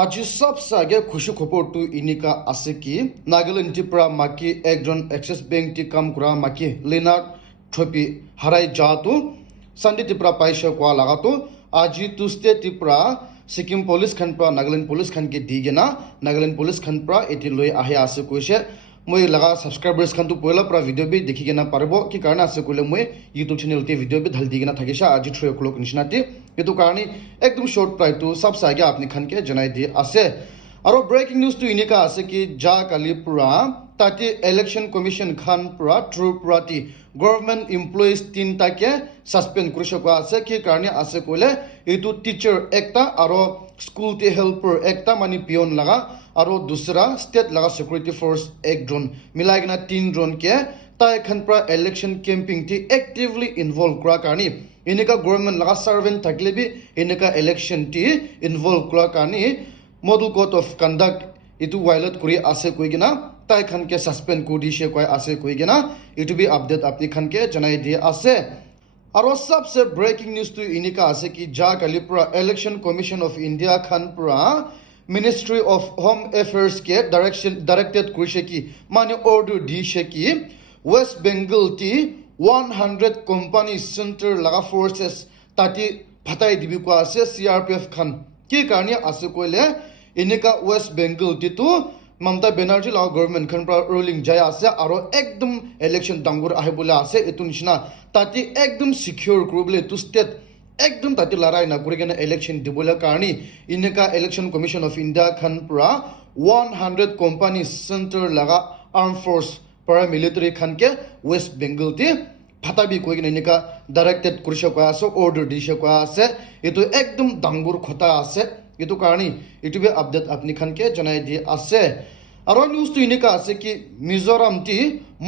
আজি সবসে আগে খুশি খবরটো ইনিকা আছে কি নাগাল্যান্ড ত্রিপুরা মাকি একজন এক্সিস ব্যাংক টি কাম করা মাকি লিনার্ড থপি হারাই যাতো সানডে ত্রিপুরা পাইছে কোয়া লাগাতো আজি তুসতে ত্রিপুরা সিকিম পুলিশ খানপ্রা নাগাল্যান্ড পুলিশ খানকে দিগেনা নাগাল্যান্ড পুলিশ খানপ্রা এটি লই আহে আছে কইছে মই লাগা সাবস্ক্রাইবার্স খান তো পয়লা প্রা ভিডিও বি দেখি কেনা পারবো কি কারণে আছে কইলে মই ইউটিউব চ্যানেল তে ভিডিও বি ঢাল দিগেনা থাকিসা আজি 3 o'clock নিশনাতে এতো কারণে একদম শর্ট প্রায় তো সবসে আগে আপনি খানকে জানাই দিয়ে আছে আর ব্রেকিং নিউজ তো ইনিকা আছে কি যা কালি পুরা তাতে ইলেকশন কমিশন খান পুরা ট্রু পুরাটি গভর্নমেন্ট এমপ্লয়িজ তিনটাকে সাসপেন্ড করিছে কোয়া আছে কি কারণে আছে কইলে এটো টিচার একটা আর স্কুল তে হেল্পার একটা মানে পিয়ন লাগা আর দুসরা স্টেট লাগা সিকিউরিটি ফোর্স একজন মিলাই কিনা তিনজন কে তাই খান পুরা election camping T actively involve করা কারণে এনেকা গভর্নমেন্ট লাগা সার্ভেন্ট থাকলে বি এনেকা ইলেকশন টি ইনভলভ করা কারণে মডেল কোড অফ কন্ডাক্ট ইটু ভায়োলেট করি আছে কই কিনা তাই খানকে সাসপেন্ড করে দিছে কয় আছে কই কিনা ইটু বি আপডেট আপনি খানকে জানাই দিয়ে আছে আর সবসে ব্রেকিং নিউজ তো ইনিকা আছে কি যা কালি পুরা ইলেকশন কমিশন অফ ইন্ডিয়া খান পুরা ministry of home affairs K directed করিছে কি মানে অর্ডার দিছে কি West Bengal T 100 company centre লাগা ফোর্সেস তাতি ফাটাই দিবি কোয়া আছে সিআরপিএফ খান কি কারণে আছে কইলে এনেকা ওয়েস্ট বেঙ্গল টি তো মমতা বেনার্জি লাও গভর্নমেন্ট খান প্রা রুলিং যায় আছে আর একদম ইলেকশন ডাঙ্গুর আহে বলে আছে এতো নিচিনা তাতি একদম সিকিউর করবলে তো স্টেট একদম তাতি লড়াই না করে কেন ইলেকশন দিবলে কারণে এনেকা ইলেকশন কমিশন অফ ইন্ডিয়া খান প্রা 100 কোম্পানি সেন্টার লাগা আর্ম ফোর্স প্যারামিলিটারি খানকে ওয়েস্ট বেঙ্গল তে ফাটাবি কই কিনা এনেকা ডাইরেক্টেড করিছে কয়া আছে অর্ডার দিছে কয়া আছে এতো একদম ডাঙ্গুর কথা আছে এতো কারণে ইউটিউবে আপডেট আপনি খানকে জানাই দিয়ে আছে আর নিউজ তো এনেকা আছে কি মিজোরাম টি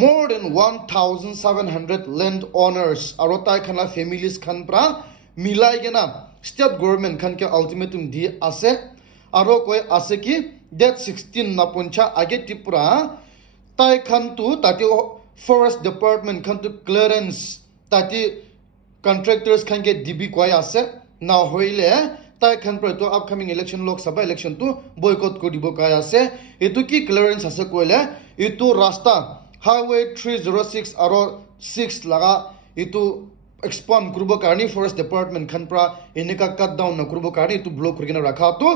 মোর দেন 1700 ল্যান্ড ওনার্স আর তাই খানা ফ্যামিলিজ খান প্রা মিলাই কেনা স্টেট গভর্নমেন্ট খানকে আলটিমেটাম দিয়ে আছে আর কয় আছে কি ডেট 16 না পঞ্চা আগে ত্রিপুরা তাই খান তো তাতে ফরেস্ট ডিপার্টমেন্ট খান তো ক্লিয়ারেন্স তাতে কন্ট্রাক্টর্স খানকে দিবি কয় আছে না হইলে তাই খান প্রা তো আপকামিং ইলেকশন লোকসভা ইলেকশন তো বয়কট করিব কয় আছে এটো কি ক্লিয়ারেন্স আছে কইলে এটো রাস্তা হাইওয়ে 306 আর 6 লাগা এটো এক্সপান্ড করব কারণে ফরেস্ট ডিপার্টমেন্ট খান প্রা এনেকা কাট ডাউন না করব কারণে এটো ব্লক করে কিনা রাখা তো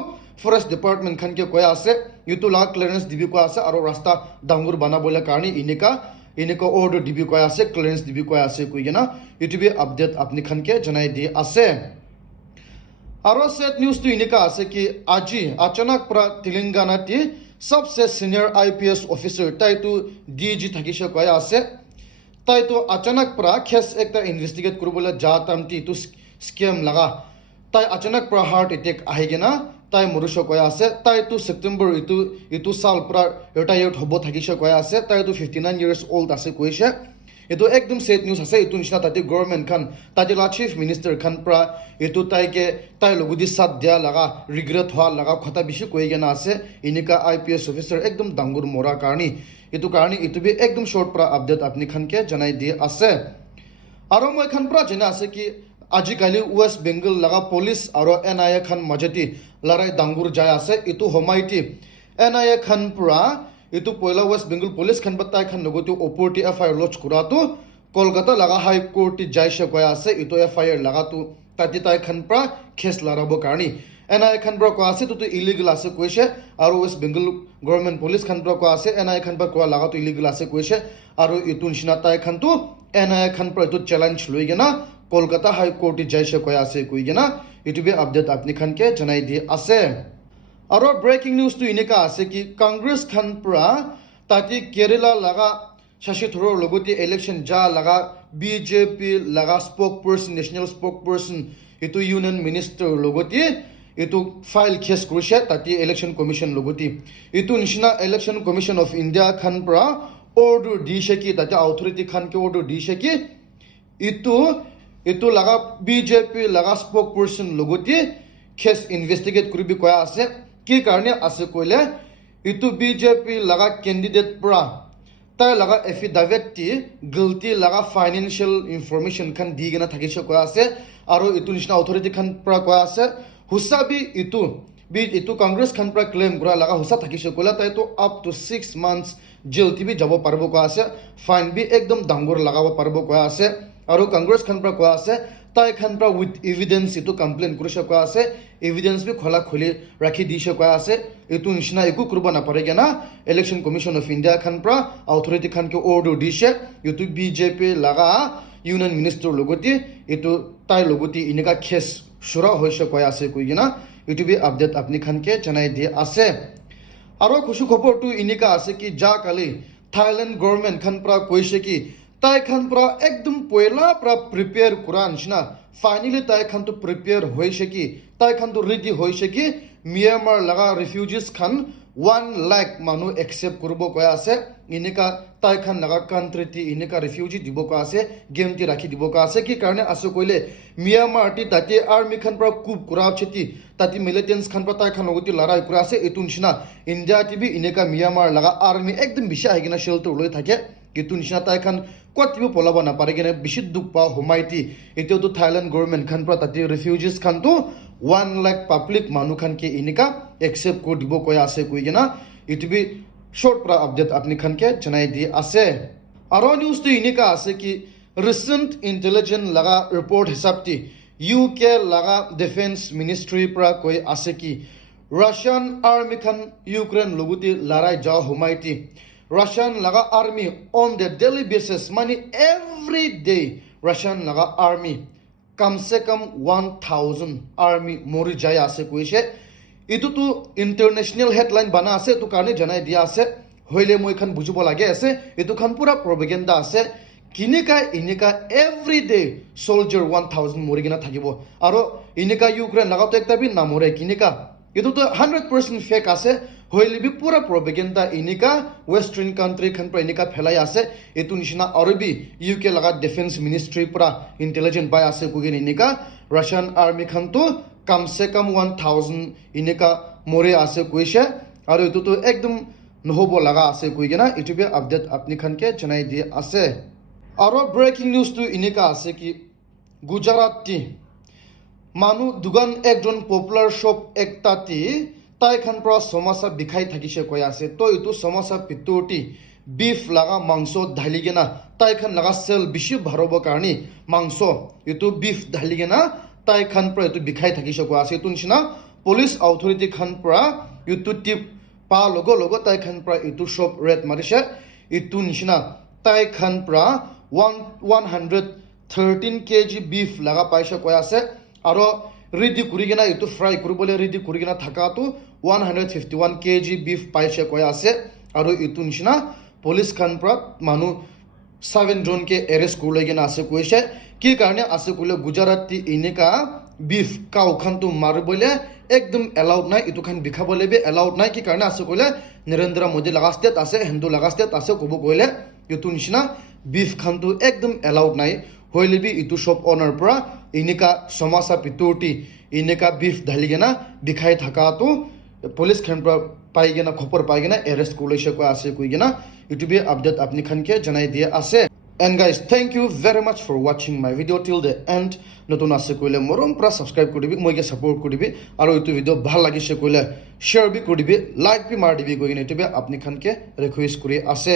ফরেস্ট ডিপার্টমেন্ট খান কে কয় আছে এটো লা ক্লিয়ারেন্স দিবি কয় আছে আর রাস্তা ডাঙ্গুর বানাবলে কারণে এনেকা অর্ডার দিবি কয় আছে ক্লিয়ারেন্স দিবি কয় আছে কই কিনা ইউটিউবে আপডেট আপনি খানকে জানাই দিয়ে আছে আর সেট নিউজ তো এনেকা আছে কি আজি अचानक প্রা তেলেঙ্গানা টি সবসে সিনিয়র আইপিএস অফিসার তাই তো ডিজি থাকিছে কয় আছে তাই তো अचानक প্রা কেস একটা ইনভেস্টিগেট করবলে যাতাম টি তো স্ক্যাম লাগা তাই अचानक প্রা হার্ট অ্যাটাক আহেগেনা তাই মরুষ কয় আছে তাই তো সেপ্টেম্বর ইতু সাল প্রা রিটায়ার্ড হব থাকিছে কয় আছে তাই তো 59 ইয়ার্স ওল্ড আছে কইছে এটো একদম সেট নিউজ আছে এটো নিচিনা তাতে গভর্নমেন্ট খান তাতে লা চিফ মিনিস্টার খান প্রা এটো তাই লগদি সাথ দিয়া লাগা রিগ্রেট হওয়া লাগা কথা বেশি কই গেনা আছে এনেকা আইপিএস অফিসার একদম ডাঙ্গুর মরা কারণে এটো বি একদম শর্ট প্রা আপডেট আপনি খানকে জানাই দিয়ে আছে আর মই খান প্রা জানা আছে কি আজিকালি ওয়েস্ট বেঙ্গল লাগা পুলিশ আর এনআইএ খান মাজেতি লড়াই ডাঙ্গুর যায় আছে এটো হমাইতি এনআইএ খান প্রা এটো পয়লা ওয়েস্ট বেঙ্গল পুলিশ খান বাতাই খান লগতি অপরটি এফআইআর লঞ্চ করা তো কলকাতা লাগা হাই কোর্ট যাইছে কয় আছে এটো এফআইআর লাগা তো তাতে তাই খান প্রা কেস লড়াব কারণে এনআইএ খান প্রা কয় আছে তো ইলিগাল আছে কইছে আর ওয়েস্ট বেঙ্গল গভর্নমেন্ট পুলিশ খান প্রা কয় আছে এনআইএ খান প্রা কয় লাগা তো ইলিগাল আছে কইছে আর এটো নিচিনা তাই খান তো এনআইএ খান প্রা এটো চ্যালেঞ্জ লই গেনা কলকাতা হাই কোর্ট যাইছে কয় আছে কই গেনা ইউটিউবে আপডেট আপনি খানকে জানাই দিয়ে আছে আর ব্রেকিং নিউজ তো এনেকা আছে কি কংগ্রেস খান প্রা তাতে কেরালা লাগা শাসি থরর লগতি ইলেকশন যা লাগা বিজেপি লাগা spoke person national spoke person এটো ইউনিয়ন মিনিস্টার লগতি এটো ফাইল কেস করিছে তাতে ইলেকশন কমিশন লগতি এটো নিচিনা ইলেকশন কমিশন অফ ইন্ডিয়া খান প্রা অর্ডার দিছে কি তাতে অথরিটি খানকে অর্ডার দিছে কি এটো লাগা বিজেপি লাগা স্পোক পার্সন লগতি কেস ইনভেস্টিগেট করিবি কয়া আছে কি কারণে আছে কইলে ইটু বিজেপি লাগা ক্যান্ডিডেট প্রা তাই লাগা এফিডেভিট টি গলতি লাগা ফাইনান্সিয়াল ইনফরমেশন খান দিগেনা থাকিছে কয়া আছে আর ইটু নিচিনা অথরিটি খান প্রা কয়া আছে হুসাবি ইটু বি এইটো কংগ্ৰেছ খান পৰা ক্লেইম কৰা লগা হোসা থাকিছে কলে তাইতো আপ টু 6 মান্থস জেল টিভি যাব পাৰিব কোৱা আছে ফাইন বি একদম ডাঙৰ লগাব পাৰিব কোৱা আছে আৰু কংগ্ৰেছ খান পৰা কোৱা আছে তাই খান পৰা উইথ এভিডেন্স এইটো কমপ্লেইন কৰিছে কোৱা আছে এভিডেন্স বি খোলা খুলি ৰাখি দিছে কোৱা আছে এইটো নিচিনা একো কৰিব নাপাৰেগে না ইলেকশ্যন কমিশ্যন অফ ইণ্ডিয়া খান পৰা অথৰিটি খানকে অৰ্ডাৰ দিছে এইটো বিজেপি লগা ইউনিয়ন মিনিষ্টাৰ লগতে এইটো তাইৰ লগতে এনেকা কেছ সুৰা হৈছে কোৱা আছে কৈ কিনা এইটো বি আপডেট আপুনি খানকে জনাই দি আছে আৰু খুশি খবৰটো এনেকা আছে কি যা কালি থাইলেণ্ড গভৰ্ণমেণ্ট খান পৰা কৈছে কি তাই খান পৰা একদম পয়লা পৰা প্ৰিপেয়াৰ কৰা নিচিনা ফাইনেলি তাই খানটো প্ৰিপেয়াৰ হৈছে কি তাই খানটো ৰেডি হৈছে কি মিয়ানমাৰ লগা ৰিফিউজিজ খান 1 লাখ মানুহ একচেপ্ট কৰিব কৈ আছে এনেকা তাই খান লগা কাণ্ট্ৰিটি এনেকা ৰিফিউজি দিব কৈ আছে গেমটি ৰাখি দিব কৈ আছে কি কাৰণে আছে কৈলে মিয়ানমাৰ টি তাতে আৰ্মি খান পৰা কুপ কৰা আছে তাতে মিলিটেন্স খান পৰা তাই খান লগতে লৰাই কৰা আছে এইটো নিচিনা ইণ্ডিয়া টিভি এনেকা মিয়ানমাৰ লগা আৰ্মি একদম বেছি আহি কিনা শেল্টাৰ লৈ থাকে এইটো নিচিনা তাই খান কতিব পলাব নাপাৰে কিনে বেছি দুখ পা সোমাইতি এতিয়াতো থাইলেণ্ড গভৰ্ণমেণ্ট খান পৰা তাতে ৰিফিউজিজ খানটো 1 লাখ পাব্লিক মানুহ খানকে এনেকা একচেপ্ট কৰি দিব কৈ আছে কৈ কিনা এইটো B short pra update apni khan ke janai di ase aro news to inika ase ki recent intelligence laga report hisab ti UK laga defense ministry pra koi ase ki Russian army khan Ukraine loguti larai ja humaiti Russian laga army on the daily basis money every day Russian laga army kam se kam 1000 army mori jai ase koise ইটোতো international headline বানা আছে তো কাৰণে জনাই দিয়া আছে হইলে মই খান বুজিব লাগে আছে এটো খান পুরা প্ৰপাগান্ডা আছে কিনিকা ইনিকা এভৰিডে সোলজাৰ 1000 মৰিগিনা থাকিব আৰু ইনিকা ইউক্ৰেইন লাগাতো একটা বি নামৰে কিনিকা এটোতো 100% ফেক আছে হইলে বি পুৰা প্ৰপাগান্ডা ইনিকা ওয়েস্টাৰ্ন কান্ট্ৰি খান পৰা ইনিকা ফেলাই আছে এটো নিচিনা আৰবি ইউকে লাগা ডিফেন্স মিনিষ্ট্ৰি পৰা ইন্টেলিজেন্ট পাই আছে কুগিন ইনিকা রাশিয়ান আর্মি খান তো कम से कम 1000 इनका मोरे आसे कोइसे और इतो तो एकदम নহব লাগা আছে কইগেনা ইউটিউবে আপডেট আপনি খানকে জানাই দিয়ে আছে আর ব্রেকিং নিউজ তো ইনিকা আছে কি গুজরাটটি মানু দুগান একজন পপুলার শপ একটাতি তাই খান প্রা সমস্যা বিখাই থাকিছে কই আছে তো ইতো সমস্যা পিতোটি বিফ লাগা মাংস ঢালিগেনা তাই খান লাগা সেল বেশি ভারব কারণে মাংস ইতো বিফ ঢালিগেনা তাই খান পৰা এইটো বিখাই থাকিছে কোৱা আছে এইটো নিচিনা পুলিচ অথৰিটি খান পৰা এইটো টিপ পা লগ তাই খান পৰা এইটো সব ৰেড মাৰিছে এইটো নিচিনা তাই খান পৰা 113 কেজি বিফ লাগা পাইছে কোৱা আছে আৰু ৰেডি কৰি কিনা এইটো ফ্ৰাই কৰিবলৈ ৰেডি কৰি কিনা থাকাটো 151 কেজি বিফ পাইছে কোৱা আছে আৰু এইটো নিচিনা পুলিচ খান পৰা মানুহ 7 জনকে এৰেষ্ট কৰি কিনা আছে কৈছে কি কাৰণে আছে কইলে গুজরাটটি ইনিকা বিফ কাউ খানটো মারবলে একদম এলাউড নাই ইটো খান বিখাবলে বি এলাউড নাই কি কাৰণে আছে কইলে নরেন্দ্র মোদি লাগা স্টেট আছে হিন্দু লাগা স্টেট আছে কব কইলে ইটো নিচিনা বিফ খানটো একদম এলাউড নাই হইলে বি ইটো সব অনার পৰা ইনিকা সমাসা পিতোটি ইনিকা বিফ ঢালিগেনা বিখাই থাকাটো পুলিশ খান পৰা পাইগেনা খবৰ পাইগেনা এৰেস্ট কৰিছে কৈ আছে কইগেনা ইউটিউবে আপডেট আপনি খানকে জানাই দিয়ে আছে And guys, thank you very much for watching my video till the end. নতুন আছে কইলে মৰম পৰা সাবস্ক্ৰাইব কৰিবি মইকে সাপোৰ্ট কৰিবি আৰু এইটো ভিডিও ভাল লাগিছে কইলে শেয়াৰ বি কৰিবি লাইক বি মাৰ দিবি কইনে ইউটিউবে আপনি খানকে ৰিকুৱেষ্ট কৰি আছে